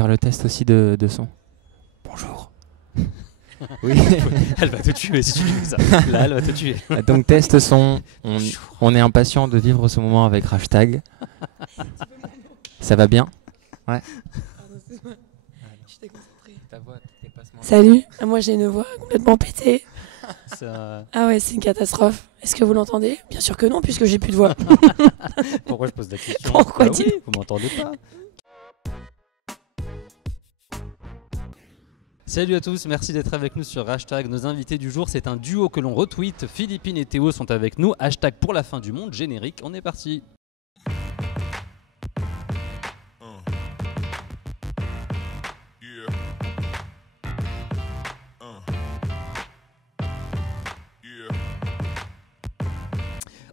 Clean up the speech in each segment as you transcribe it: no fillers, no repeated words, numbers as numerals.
faire le test aussi de son. Bonjour. Oui. Elle va te tuer si tu dis ça. Là, elle va te tuer. Donc test son. On est impatient de vivre ce moment avec hashtag. Ça va bien? Ouais. J'étais concentrée. Ta voix dépasse moins. Salut, moi j'ai une voix complètement pétée. Ça... Ah ouais, c'est une catastrophe. Est-ce que vous l'entendez? Bien sûr que non, puisque j'ai plus de voix. Pourquoi je pose la question? Pourquoi Bah dis- oui, vous m'entendez pas. Salut à tous, merci d'être avec nous sur Hashtag. Nos invités du jour, c'est un duo que l'on retweet. Philippine et Théo sont avec nous. Hashtag pour la fin du monde, générique, on est parti.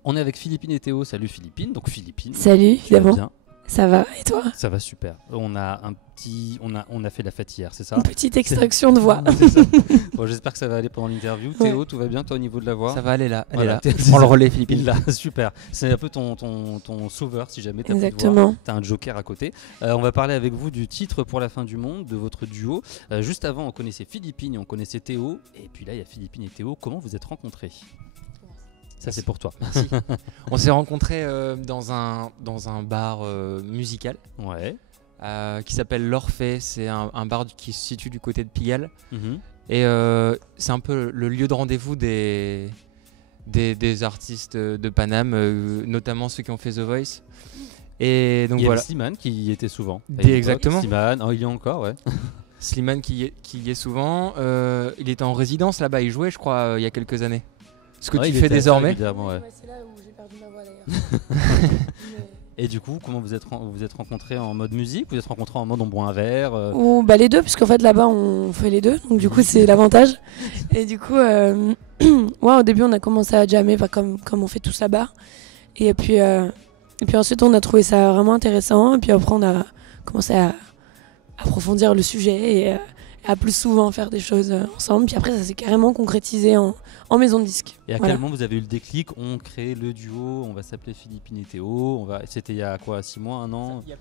On est avec Philippine et Théo. Salut Philippine. Donc Philippine. Salut, tu vas évidemment. bien? Ça va, et toi? Ça va super. On a fait la fête hier, c'est ça? Une petite extraction de voix. C'est ça. Bon, j'espère que ça va aller pendant l'interview. Théo, tout va bien toi au niveau de la voix? Ça va, elle est là. Elle Voilà, est là. Prends le relais, Philippine. Là, super. C'est un peu ton sauveur si jamais t'as plus de voix. Exactement. T'as un joker à côté. On va parler avec vous du titre pour la fin du monde, de votre duo. Juste avant, on connaissait Philippine et on connaissait Théo. Et puis là, il y a Philippine et Théo. Comment vous êtes rencontrés? Ça, c'est pour toi. Merci. On s'est rencontrés dans un bar musical Ouais. qui s'appelle l'Orphée. C'est un bar qui se situe du côté de Pigalle. Mhm. Et c'est un peu le lieu de rendez-vous des artistes de Paname, notamment ceux qui ont fait The Voice. Et donc Il y voilà. avait Slimane qui y était souvent. Exactement. Slimane, il y a encore, ouais. Slimane qui y est souvent. Il était en résidence là-bas, il jouait je crois il y a quelques années. Ce que Ouais, tu il fais était désormais. régulièrement, ouais. C'est là où j'ai perdu ma voix d'ailleurs. Et du coup, comment vous êtes rencontrés en mode musique? Vous êtes rencontrés en mode on boit un verre Ou bah les deux, puisqu'en fait là-bas on fait les deux, donc du coup c'est l'avantage. Et du coup, ouais, au début on a commencé à jammer, comme on fait tous là-bas. Et puis ensuite on a trouvé ça vraiment intéressant. Et puis après on a commencé à approfondir le sujet et à plus souvent faire des choses ensemble. Puis après ça s'est carrément concrétisé en maison de disque. Et à Voilà. quel moment vous avez eu le déclic? On crée le duo, on va s'appeler Philippine et Théo. C'était il y a quoi, 6 mois, 1 an? Il n'y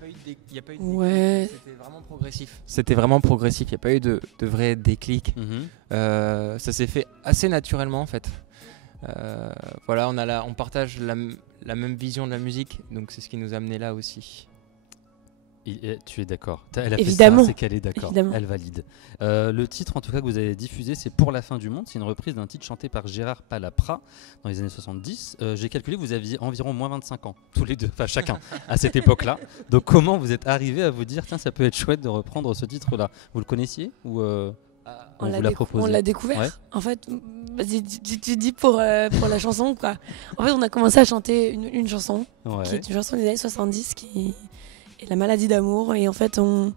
a pas eu de Ouais. C'était vraiment progressif. C'était vraiment progressif, il n'y a pas eu de vrai déclic. Mhm. Ça s'est fait assez naturellement en fait. Voilà, on partage la même vision de la musique, donc c'est ce qui nous a amené là aussi. Et tu es d'accord? Elle a Évidemment. fait ça, c'est qu'elle est d'accord. Évidemment. Elle valide. Le titre, en tout cas, que vous avez diffusé, c'est Pour la fin du monde. C'est une reprise d'un titre chanté par Gérard Palapra dans les années 70. J'ai calculé, vous aviez environ moins 25 ans, tous les deux, enfin chacun, à cette époque-là. Donc comment vous êtes arrivé à vous dire, tiens, ça peut être chouette de reprendre ce titre-là? Vous le connaissiez ou on vous l'a proposé? On l'a découvert. Ouais. En fait, vas-y, tu dis pour la chanson quoi. En fait, on a commencé à chanter une chanson Ouais. qui est une chanson des années 70 qui est La maladie d'amour. Et en fait, on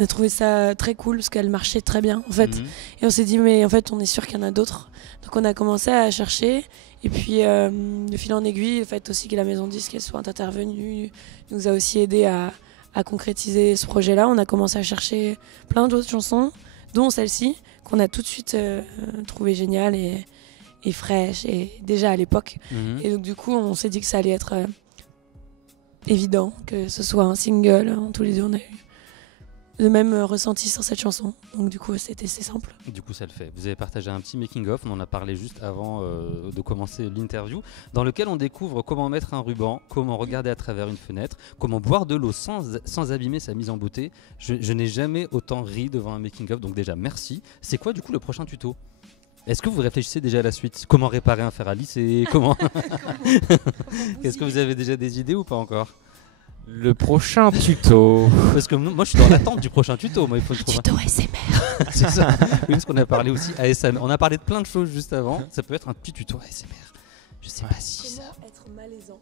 a trouvé ça très cool parce qu'elle marchait très bien en fait. Mhm. Et on s'est dit, mais en fait, on est sûr qu'il y en a d'autres. Donc on a commencé à chercher. Et puis, de fil en aiguille, le fait aussi que la maison de disque soit intervenue nous a aussi aidé à concrétiser ce projet-là. On a commencé à chercher plein d'autres chansons, dont celle-ci, qu'on a tout de suite trouvée géniale et fraîche, et déjà à l'époque. Mhm. Et donc du coup, on s'est dit que ça allait être évident que ce soit un single. Tous les deux, on a eu le même ressenti sur cette chanson. Donc du coup, c'est simple. Du coup, ça le fait. Vous avez partagé un petit making-of, on en a parlé juste avant de commencer l'interview, dans lequel on découvre comment mettre un ruban, comment regarder à travers une fenêtre, comment boire de l'eau sans abîmer sa mise en beauté. Je n'ai jamais autant ri devant un making-of, donc déjà, merci. C'est quoi du coup le prochain tuto? Est-ce que vous réfléchissez déjà à la suite? Comment réparer un fer à lisser? Comment Est-ce que vous avez déjà des idées ou pas encore? Le prochain tuto. Parce que moi je suis dans l'attente du prochain tuto. Moi, il faut trouver. Tuto ASMR. C'est ça. Oui, parce qu'on a parlé aussi ASMR. On a parlé de plein de choses juste avant. Ça peut être un petit tuto ASMR. Je sais pas si ça. Comment être malaisant?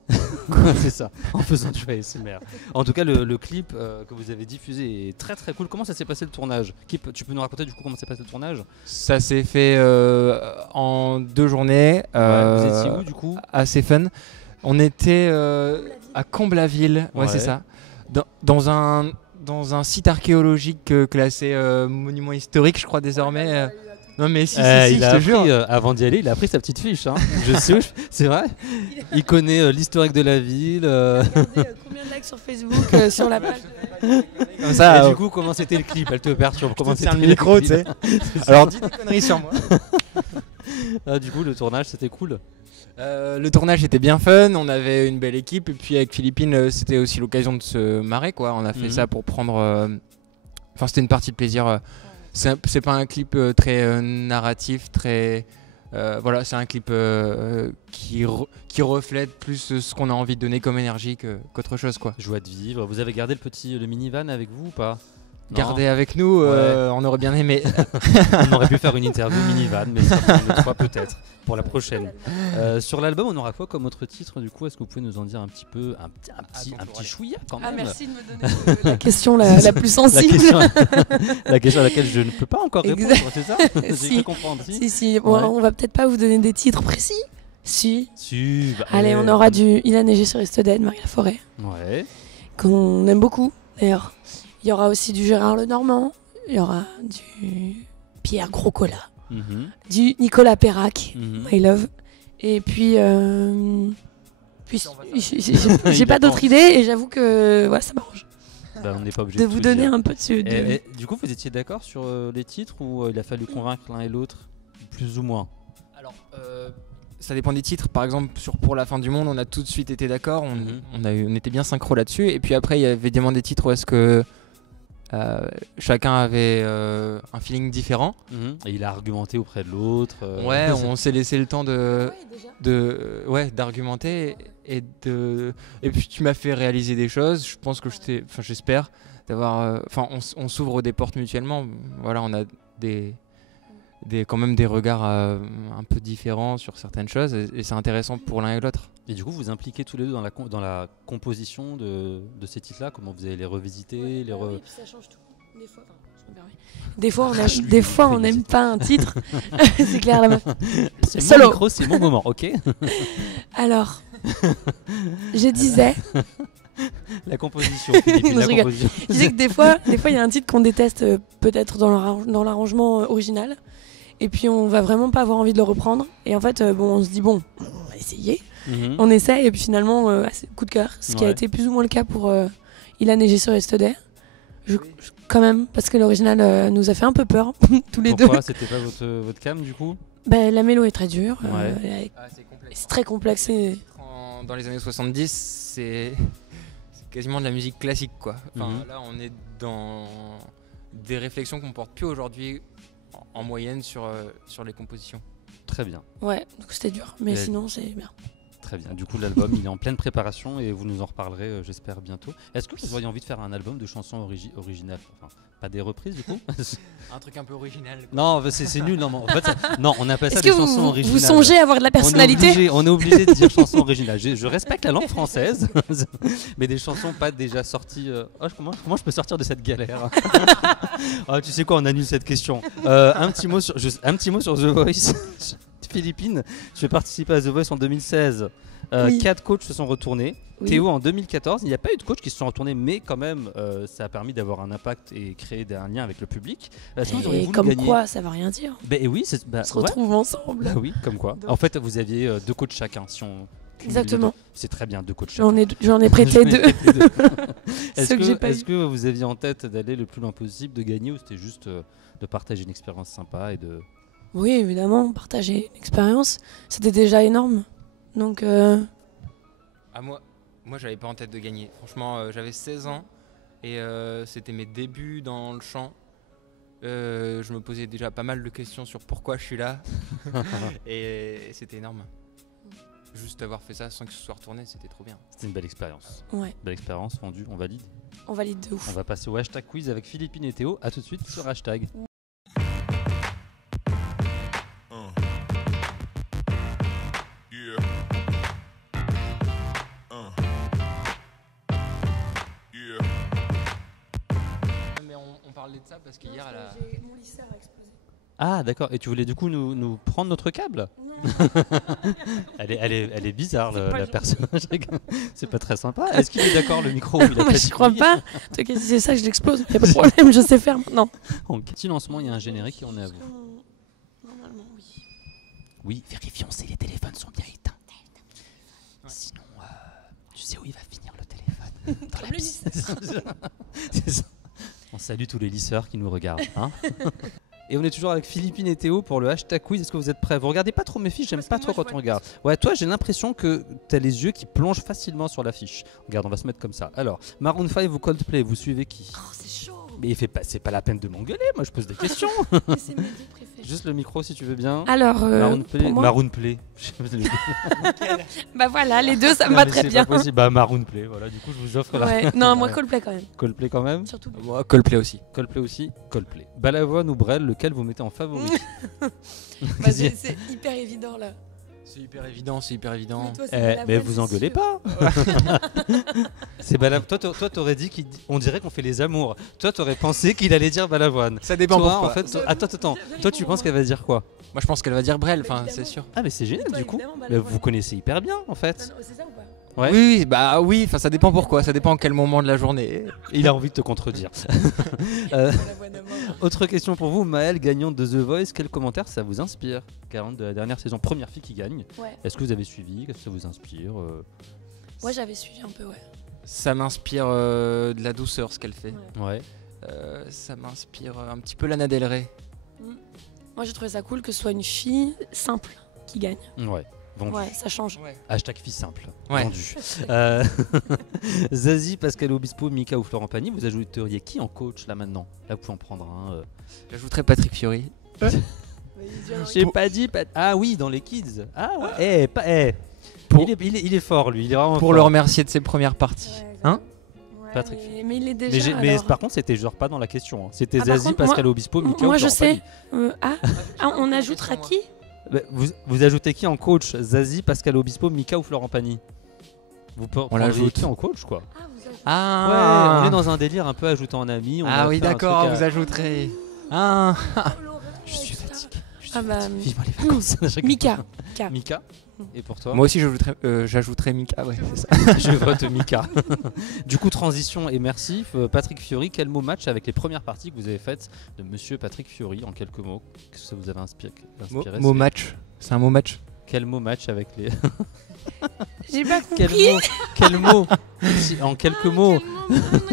C'est ça. En faisant du ASMR. En tout cas, le clip que vous avez diffusé est très très cool. Comment ça s'est passé le tournage? Tu peux nous raconter du coup comment s'est passé le tournage? Ça s'est fait en 2 journées. Vous étiez où du coup? Assez fun. On était à Comblaville, ouais, c'est ça, dans un site archéologique classé monument historique, je crois désormais. Non mais si, Il je a te jure. appris, avant d'y aller, il a pris sa petite fiche. Hein. Je sais, c'est vrai. Il connaît l'historique de la ville. Regardez combien de likes sur Facebook sur la page. Comme ça, Et du coup, comment c'était le clip? Elle te perturbe. Comment tiens le c'était micro, clip? tu sais. Alors dis des conneries sur moi. Ah, du coup, le tournage, c'était cool. Le tournage était bien fun, on avait une belle équipe et puis avec Philippine c'était aussi l'occasion de se marrer quoi. On a fait ça pour prendre, enfin c'était une partie de plaisir. C'est pas un clip très narratif, très voilà, c'est un clip qui reflète plus ce qu'on a envie de donner comme énergie qu'autre chose quoi. Joie de vivre. Vous avez gardé le minivan avec vous ou pas? Non. Garder avec nous, on aurait bien aimé. On aurait pu faire une interview minivan, mais ça prend une fois peut-être pour la prochaine. Sur l'album, on aura quoi comme autre titre du coup? Est-ce que vous pouvez nous en dire un petit peu, un petit chouïa quand même? Ah, merci de me donner la question la plus sensible. La question à laquelle je ne peux pas encore répondre, c'est ça? J'ai Si. cru comprendre. Si. Bon, Ouais. on va peut-être pas vous donner des titres précis. Si. Bah, Allez, on aura du Il a neigé sur Estedette, Marie Laforêt, Ouais. qu'on aime beaucoup d'ailleurs. Il y aura aussi du Gérard Lenormand, il y aura du Pierre Groscola, Mhm. du Nicolas Perrac, Mhm. My Love. Et puis, j'ai Il pas attend. d'autres idées et j'avoue que ça m'arrange Bah, on n'est pas obligé de de vous tout donner dire. un peu de... Et du coup, vous étiez d'accord sur les titres ou il a fallu convaincre l'un et l'autre, plus ou moins? Alors, ça dépend des titres. Par exemple, sur Pour la fin du monde, on a tout de suite été d'accord. On était bien synchro là-dessus. Et puis après, il y avait évidemment des titres où est-ce que chacun avait un feeling différent. Et il a argumenté auprès de l'autre. Ouais, on s'est laissé le temps d'argumenter et puis tu m'as fait réaliser des choses. Je pense que j'espère d'avoir. On s'ouvre des portes mutuellement. Voilà, on a quand même des regards un peu différents sur certaines choses et c'est intéressant pour l'un et l'autre. Et du coup, vous impliquez tous les deux dans la composition de ces titres-là. Comment vous allez les revisiter, puis ça change tout. Des fois, on n'aime pas un titre. C'est clair, là-bas. C'est Solo. mon micro, c'est mon moment, ok? Alors, je disais La composition, Philippine, Non, la je rigole. composition. Je disais que des fois, il y a un titre qu'on déteste peut-être dans l'arrangement original. Et puis, on va vraiment pas avoir envie de le reprendre. Et en fait, on se dit, on va essayer. Mhm. On essaie. Et puis finalement, c'est coup de cœur. Ce qui a Ouais. été plus ou moins le cas pour Il a neigé sur Yesterday. Quand même, parce que l'original nous a fait un peu peur, tous les deux. Pourquoi c'était pas votre cam du coup? La mélo est très dure. Ouais. C'est très complexe. Dans les années 70, c'est quasiment de la musique classique quoi. Là, on est dans des réflexions qu'on porte plus aujourd'hui en moyenne sur les compositions. Très bien. Ouais, donc c'était dur, mais sinon c'est bien. Très bien. Du coup, l'album, il est en pleine préparation et vous nous en reparlerez, j'espère, bientôt. Est-ce que vous auriez envie de faire un album de chansons originales? Enfin, pas des reprises, du coup? Un truc un peu original. Non, c'est nul. Non, en fait, non, on appelle ça Est-ce des que chansons vous originales. songez à avoir de la personnalité? On est obligé de dire chansons originales. Je respecte la langue française, mais des chansons pas déjà sorties. Comment je peux sortir de cette galère? Tu sais quoi, on annule cette question. Un petit mot sur The Voice. Philippine, je vais participer à The Voice en 2016. Oui. 4 coachs se sont retournés. Oui. Théo en 2014. Il n'y a pas eu de coachs qui se sont retournés, mais quand même, ça a permis d'avoir un impact et créer un lien avec le public. Est-ce que vous auriez Et voulu comme gagner? quoi, ça va rien dire. Oui, On se retrouve ensemble. Bah oui, comme quoi. Donc. En fait, vous aviez 2 coachs chacun. Si on cumule les Exactement. deux. C'est très bien, 2 coachs chacun. J'en ai prêté deux. Ceux que j'ai pas Est-ce eu. que vous aviez en tête d'aller le plus loin possible, de gagner, ou c'était juste de partager une expérience sympa et de... Oui, évidemment, partager une expérience, c'était déjà énorme. Donc, Moi, j'avais pas en tête de gagner. Franchement, j'avais 16 ans et c'était mes débuts dans le chant. Je me posais déjà pas mal de questions sur pourquoi je suis là et c'était énorme. Juste avoir fait ça sans que ce soit retourné, c'était trop bien. C'était une belle expérience. ouais, Belle expérience, vendue, on valide. on valide de ouf. On va passer au hashtag quiz avec Philippine et Théo. A tout de suite sur hashtag. Mais on parlait de ça parce qu'hier, Mon lisseur a explosé. Ah d'accord, et tu voulais du coup nous prendre notre câble? Elle est bizarre la personne. C'est pas très sympa. Est-ce qu'il est d'accord le micro? Il a Moi, fait je du crois bruit. pas. Toi, si c'est ça que je l'explose, y a pas de problème, je sais faire maintenant. Donc, petit lancement, il y a un générique et on est à vous. Normalement, oui. Oui, vérifions si les téléphones sont bien éteints. Sinon, tu sais où il va finir le téléphone. Comme le lisseur. C'est ça. On salue tous les lisseurs qui nous regardent. Hein. Et on est toujours avec Philippine et Théo pour le hashtag quiz. Est-ce que vous êtes prêts? Vous regardez pas trop mes fiches, j'aime pas trop quand on regarde. Ouais, toi j'ai l'impression que t'as les yeux qui plongent facilement sur la fiche. Regarde, on va se mettre comme ça. Alors, Maroon 5 ou Coldplay, vous suivez qui? Oh, c'est chaud. Mais c'est pas la peine de m'engueuler, moi je pose des questions. Mais c'est mes deux préférés. Juste le micro si tu veux bien. Alors, Maroon Play. pour moi, Maroon Play. bah voilà, les deux, ça me Non, va mais très c'est bien. pas possible. Bah Maroon Play, voilà, du coup je vous offre Ouais. Non, moi Coldplay quand même. Coldplay quand même. Surtout. Moi, Coldplay aussi. Coldplay aussi. Coldplay. Balavoine ou Brel, lequel vous mettez en favori? Bah, Vas-y. c'est hyper évident là. C'est hyper évident, c'est hyper évident. Mais toi, c'est Eh, Balavoine, mais vous c'est engueulez sûr. pas. C'est Balavoine. Toi, t'aurais dit on dirait qu'on fait les amours. Toi, t'aurais pensé qu'il allait dire Balavoine. Ça dépend Toi, pourquoi. en fait, attends. Toi, tu penses qu'elle va dire quoi? Moi je pense qu'elle va dire Brel, Bah, enfin évidemment. c'est sûr. Ah, mais c'est génial Toi, du coup. évidemment, Mais Balavoine. vous connaissez hyper bien en fait. Non, c'est ça ou pas? Ouais. Oui, bah oui, enfin ça dépend pourquoi, ça dépend à quel moment de la journée. Il a envie de te contredire. Balavoine à mort. Autre question pour vous, Maëlle, gagnante de The Voice, quel commentaire ça vous inspire? Gagnante de la dernière saison, première fille qui gagne. Ouais. Est-ce que vous avez suivi? Qu'est-ce que ça vous inspire? Moi, j'avais suivi un peu, ouais. Ça m'inspire de la douceur ce qu'elle fait. Ouais. Ouais. Ça m'inspire un petit peu Lana Del Rey. Moi, j'ai trouvé ça cool que ce soit une fille simple qui gagne. Ouais. Vendu. Ouais, ça change. Hashtag fille simple. Ouais. Vendu. Zazie, Pascal Obispo, Mika ou Florent Pagny, vous ajouteriez qui en coach là maintenant? Là, vous pouvez en prendre un. J'ajouterais Patrick Fiori. J'ai pas dit. Ah oui, dans les kids. Ah ouais. Pour- Il est fort, lui. Il est vraiment Pour fort. le remercier de ses premières parties. Hein? Ouais, Patrick. mais il est déjà. Mais alors. par contre, c'était genre pas dans la question. Hein. C'était Ah, par Zazie, contre, Pascal Obispo, Mika moi, ou je Florent sais. Pagny. On ajoutera qui? Bah, vous ajoutez qui en coach? Zazie, Pascal Obispo, Mika ou Florent Pagny? Vous prendriez l'ajoute. qui en coach quoi? Ah, vous ajoutez. Ah Ouais, on est dans un délire un peu ajoutant en ami. Ah oui d'accord, vous ajouterez. Ah. Je suis fatigué. Ah bah, Vivement les vacances. Mika. Mika. Et pour toi? Moi aussi j'ajouterais Mika, ouais, c'est ça. Je vote Mika. Du coup, transition et merci. Patrick Fiori, quel mot match avec les premières parties que vous avez faites de Monsieur Patrick Fiori en quelques mots? Qu'est-ce que ça vous avait inspiré Mot match. C'est un mot match. Quel mot match avec les. J'ai pas compris. Quel mot en quelques mots.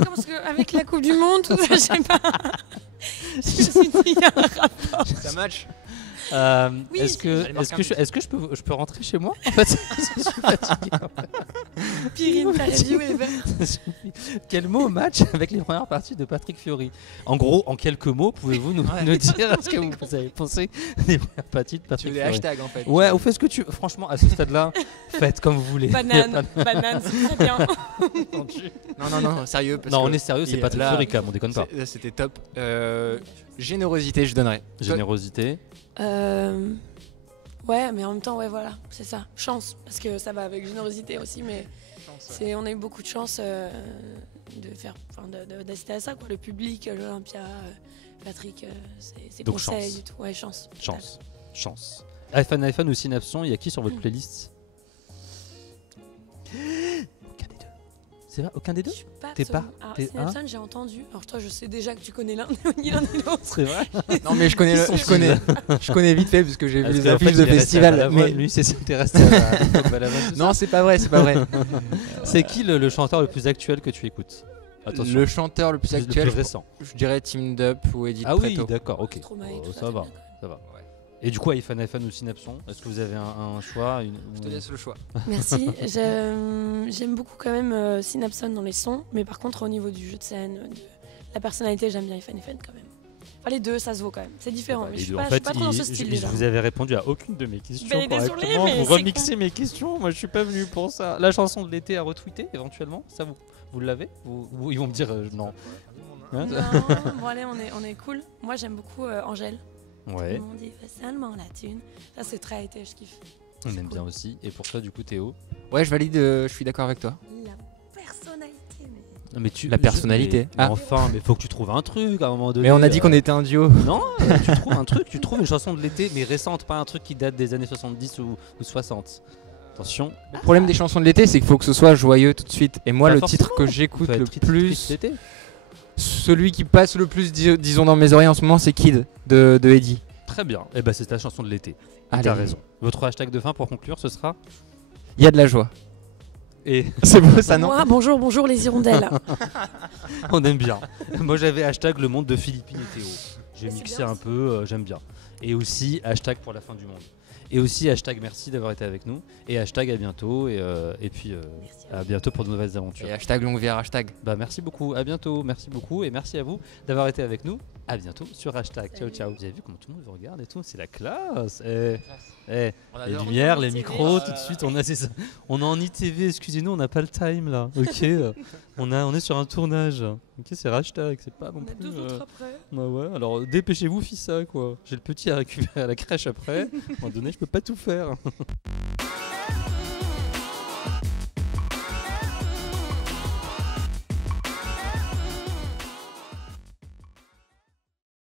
Parce qu'avec la Coupe du Monde, tout ça, je sais pas. Je me suis dit, il y a un rapport. C'est un match. Oui, Est-ce que je peux rentrer chez moi? En fait, je suis fatigué. Pirine, t'as review ever. Quel mot match avec les premières parties de Patrick Fiori? En gros, en quelques mots, pouvez-vous nous dire ce que vous avez pensé des premières parties de Tu Patrick veux des Fiori? hashtags en fait. Ouais, on fait ce que tu. Franchement, à ce stade-là, faites comme vous voulez. Banane, c'est très bien. Non, sérieux. Parce Non, que on est sérieux, c'est il- Patrick là, Fiori quand même, on déconne pas. Là, c'était top. Générosité, je donnerais. Générosité. Ouais, mais en même temps, ouais, voilà, c'est ça. Chance, parce que ça va avec générosité aussi, mais on a eu beaucoup de chance d'assister à ça, quoi. Le public, l'Olympia, Patrick, ses Donc, conseils chance. et tout. Ouais, chance. Chance. iPhone ou Synapson, il y a qui sur votre playlist? Aucun des deux. C'est vrai, aucun des deux? Je suis pas. T'es pas- Alors, t'es- Synapson, j'ai entendu. Alors, toi, je sais déjà que tu connais l'un ni l'un ni l'autre. C'est vrai. Non, mais je connais, je connais vite fait parce que j'ai vu Parce les qu'en fait, affiches de il est resté à festival. Balavoine, Mais lui, c'est resté à Balavoine, tout ça. non, c'est pas vrai, c'est pas vrai. C'est qui le chanteur le plus actuel que tu écoutes? Attention. Le chanteur le plus Le actuel, plus récent. je dirais Team Dup ou Edith Ah oui, Preto. d'accord, ok. Stromae, Oh, tout ça ça, va, bien, ça va. Et du coup, iPhone ou Synapson, est-ce que vous avez un choix Je te laisse le choix. Merci. J'aime beaucoup quand même Synapson dans les sons, mais par contre au niveau du jeu de scène, de la personnalité, j'aime bien iPhone quand même. Enfin les deux, ça se vaut quand même. C'est différent. Mais je suis en pas, je fait, suis pas trop dans ce style déjà. vous avez répondu à aucune de mes questions Ben, désolée, correctement. mais Vous c'est remixez mes questions. Moi, je suis pas venu pour ça. La chanson de l'été à retweeter éventuellement, ça vous l'avez? Ils vont me dire non. Hein? Non, bon allez, on est cool. Moi j'aime beaucoup Angèle. Ouais, Tout le monde dit seulement la thune. Ça c'est très été, je kiffe. on C'est aime cool. bien aussi. Et pour toi, du coup, Théo? Ouais, je valide, je suis d'accord avec toi. La personnalité, mais. Non, mais tu, La personnalité. Mais Ah. enfin, mais faut que tu trouves un truc à un moment donné. Mais on a dit qu'on était un duo. Non, tu trouves un truc, tu trouves une chanson de l'été, mais récente, pas un truc qui date des années 70 ou 60. Attention. Le problème des chansons de l'été, c'est qu'il faut que ce soit joyeux tout de suite. Et moi, Pas le forcément. titre que j'écoute Peut être le triste plus, l'été. celui qui passe le plus, disons, dans mes oreilles en ce moment, c'est Kid de Eddie. Très bien. Et bah c'est ta chanson de l'été. Allez. T'as raison. Votre hashtag de fin pour conclure, ce sera Il y a de la joie. Et C'est beau ça, non? Moi, bonjour les hirondelles. on aime bien. Moi j'avais hashtag le monde de Philippine et Théo. J'ai C'est mixé bien, un peu, j'aime bien. Et aussi hashtag pour la fin du monde. Et aussi hashtag merci d'avoir été avec nous. Et hashtag à bientôt. Et puis à bientôt pour de nouvelles aventures. Et hashtag longue VR, hashtag. Bah merci beaucoup, à bientôt, merci beaucoup. Et merci à vous d'avoir été avec nous. À bientôt sur hashtag. Ciao ciao. Vous avez vu comment tout le monde vous regarde et tout, c'est la classe. Les lumières, les micros, tout de suite on a ça. On est en ITV, excusez-nous, on n'a pas le time là. Ok, on est sur un tournage. Ok, c'est hashtag, c'est pas non plus. 2 autres après. Bah ouais, alors dépêchez-vous, fils ça quoi. J'ai le petit à récupérer à la crèche après. À un moment donné, je peux pas tout faire.